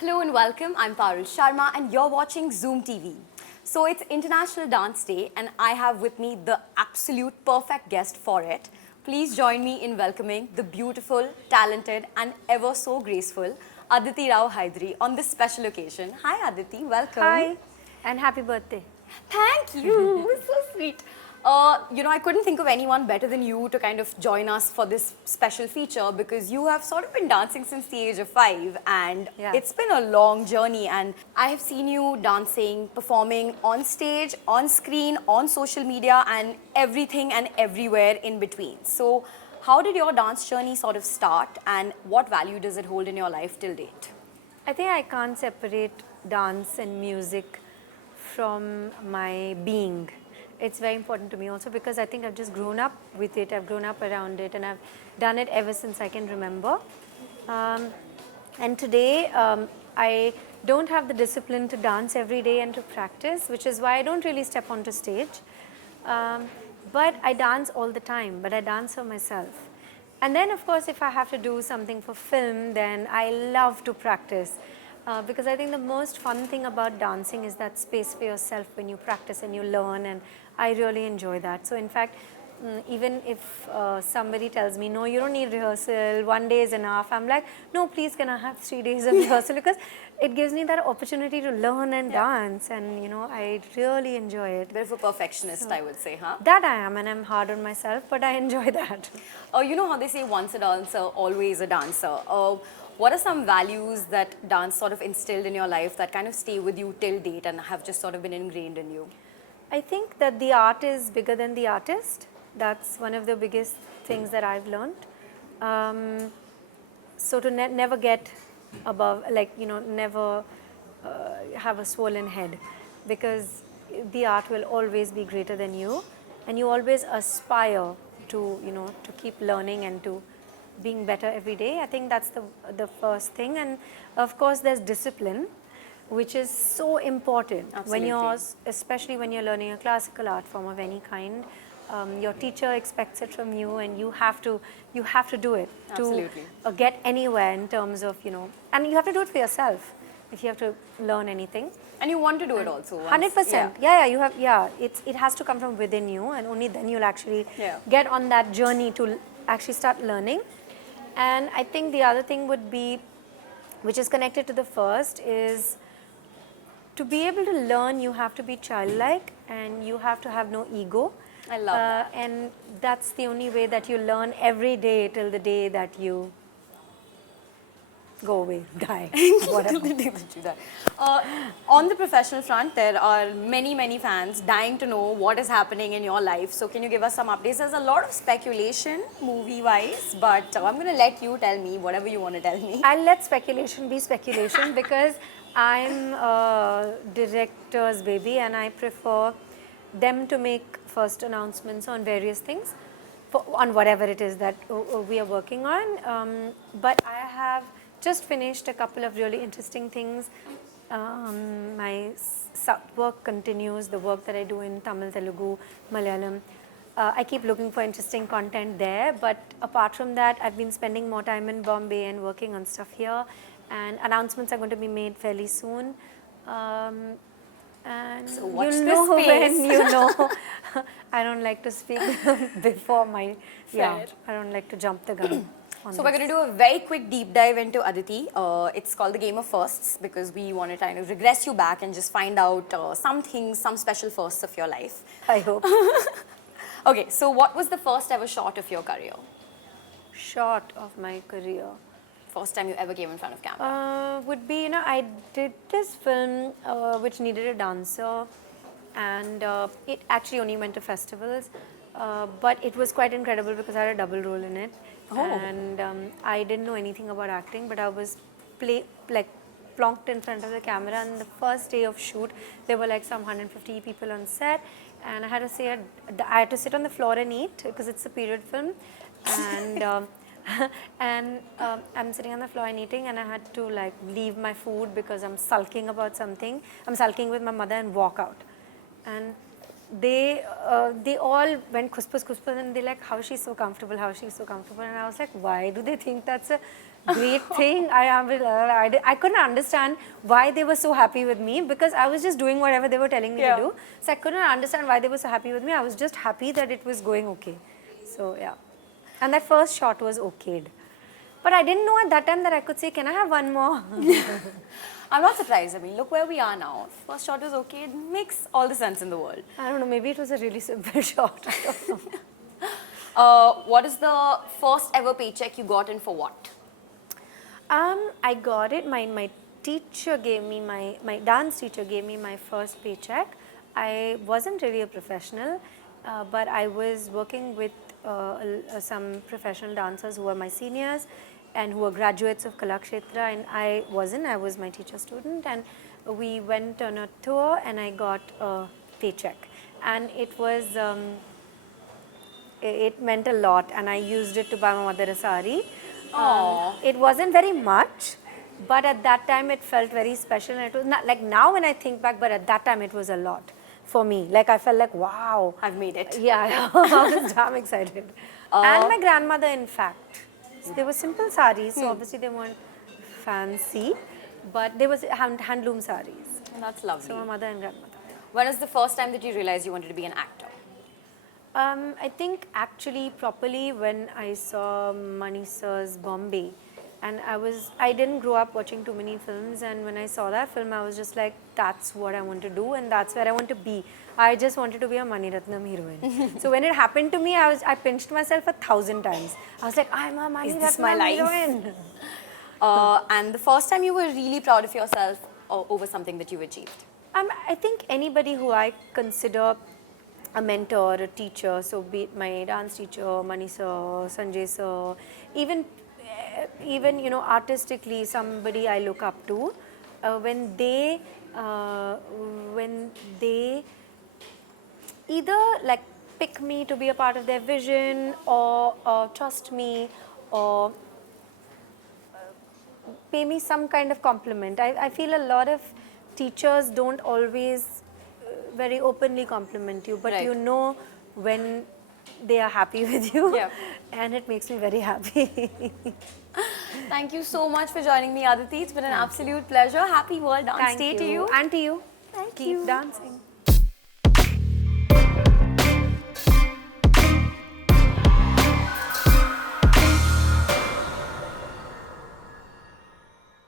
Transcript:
Hello and welcome. I'm Parul Sharma and you're watching Zoom TV. So it's International Dance Day and I have with me the absolute perfect guest for it. Please join me in welcoming the beautiful, talented and ever so graceful Aditi Rao Hydari on this special occasion. Hi Aditi, welcome. Hi, and happy birthday. Thank you. So sweet. I couldn't think of anyone better than you to kind of join us for this special feature because you have sort of been dancing since the age of 5 and it's been a long journey and I have seen you dancing, performing on stage, on screen, on social media and everything and everywhere in between. So how did your dance journey sort of start and what value does it hold in your life till date? I think I can't separate dance and music from my being. It's very important to me also because I think I've just grown up with it, I've grown up around it and I've done it ever since I can remember. And today I don't have the discipline to dance every day and to practice, which is why I don't really step onto stage. But I dance all the time, but I dance for myself. And then of course if I have to do something for film, then I love to practice. Because I think the most fun thing about dancing is that space for yourself when you practice and you learn, and I really enjoy that. So in fact, even if somebody tells me, no, you don't need rehearsal, 1 day is enough, I'm like, no, please can I have 3 days of rehearsal, because it gives me that opportunity to learn and dance, and I really enjoy it. Bit of a perfectionist, I would say, huh? That I am, and I'm hard on myself, but I enjoy that. You know how they say once a dancer, always a dancer. What are some values that dance sort of instilled in your life that kind of stay with you till date and have just sort of been ingrained in you? I think that the art is bigger than the artist. That's one of the biggest things that I've learned. So to never get above, never have a swollen head, because the art will always be greater than you, and you always aspire to, to keep learning and to being better every day. I think that's the first thing. And of course there's discipline, which is so important. Absolutely. Especially when you're learning a classical art form of any kind. Your teacher expects it from you, and you have to do it. Absolutely. To get anywhere in terms of, and you have to do it for yourself if you have to learn anything. And you want to do it also. 100%. Yeah. It has to come from within you, and only then you'll actually get on that journey to actually start learning. And I think the other thing would be, which is connected to the first, is to be able to learn, you have to be childlike and you have to have no ego. I love that. And that's the only way that you learn every day till the day that you go away, die, whatever. On the professional front, there are many fans dying to know what is happening in your life. So can you give us some updates? There's a lot of speculation movie-wise, but I'm going to let you tell me whatever you want to tell me. I'll let speculation be speculation because I'm a director's baby and I prefer them to make first announcements on various things, on whatever it is that we are working on. But I have just finished a couple of really interesting things. My work continues, the work that I do in Tamil, Telugu, Malayalam. I keep looking for interesting content there, but apart from that, I've been spending more time in Bombay and working on stuff here, and announcements are going to be made fairly soon. And so watch you'll know this space. when you know. I don't like to speak before my, I don't like to jump the gun. So we're going to do a very quick deep dive into Aditi. It's called the game of firsts because we want to kind of regress you back and just find out some things, some special firsts of your life. I hope. Okay, so what was the first ever shot of your career? Shot of my career? First time you ever came in front of camera? Would be, I did this film which needed a dancer, and it actually only went to festivals. But it was quite incredible because I had a double role in it. And I didn't know anything about acting, but I was plonked in front of the camera, and the first day of shoot there were like some 150 people on set, and I had to sit on the floor and eat because it's a period film, and I'm sitting on the floor and eating, and I had to leave my food because I'm sulking about something. I'm sulking with my mother and walk out, and they all went kuspus, and they're like, how she's so comfortable, and I was like, why do they think that's a great thing. I couldn't understand why they were so happy with me because I was just doing whatever they were telling me to do. So I couldn't understand why they were so happy with me. I was just happy that it was going okay. So yeah. And that first shot was okayed. But I didn't know at that time that I could say, can I have one more? I'm not surprised. I mean, look where we are now. First shot is okay. It makes all the sense in the world. I don't know. Maybe it was a really simple shot. I don't know. What is the first ever paycheck you got and for what? I got it. My teacher gave me, my dance teacher gave me my first paycheck. I wasn't really a professional, but I was working with some professional dancers who were my seniors and who were graduates of Kalakshetra, and I wasn't. I was my teacher student, and we went on a tour and I got a paycheck. And it was, it meant a lot, and I used it to buy my mother a sari. It wasn't very much, but at that time it felt very special. And it was not like now when I think back, but at that time it was a lot for me. Like I felt like, wow, I've made it. Yeah, I was damn excited. And my grandmother, in fact, they were simple saris, so obviously they weren't fancy, but they was handloom saris. That's lovely. So my mother and grandmother. When was the first time that you realized you wanted to be an actor? I think actually properly when I saw Mani Sir's Bombay, and I didn't grow up watching too many films, and when I saw that film I was just like, that's what I want to do and that's where I want to be. I just wanted to be a Mani Ratnam heroine. So when it happened to me, I pinched myself 1,000 times. I was like, I'm a Mani Ratnam heroine. And the first time you were really proud of yourself over something that you achieved? I think anybody who I consider a mentor, a teacher, so be it my dance teacher, Mani sir, Sanjay sir, even you know, artistically somebody I look up to, when they either like pick me to be a part of their vision or trust me or pay me some kind of compliment. I feel a lot of teachers don't always very openly compliment you, but you know when they are happy with you, and it makes me very happy. Thank you so much for joining me, Aditi. It's been an absolute pleasure. Happy World Dance Day to you. And to you. Thank Keep you. dancing.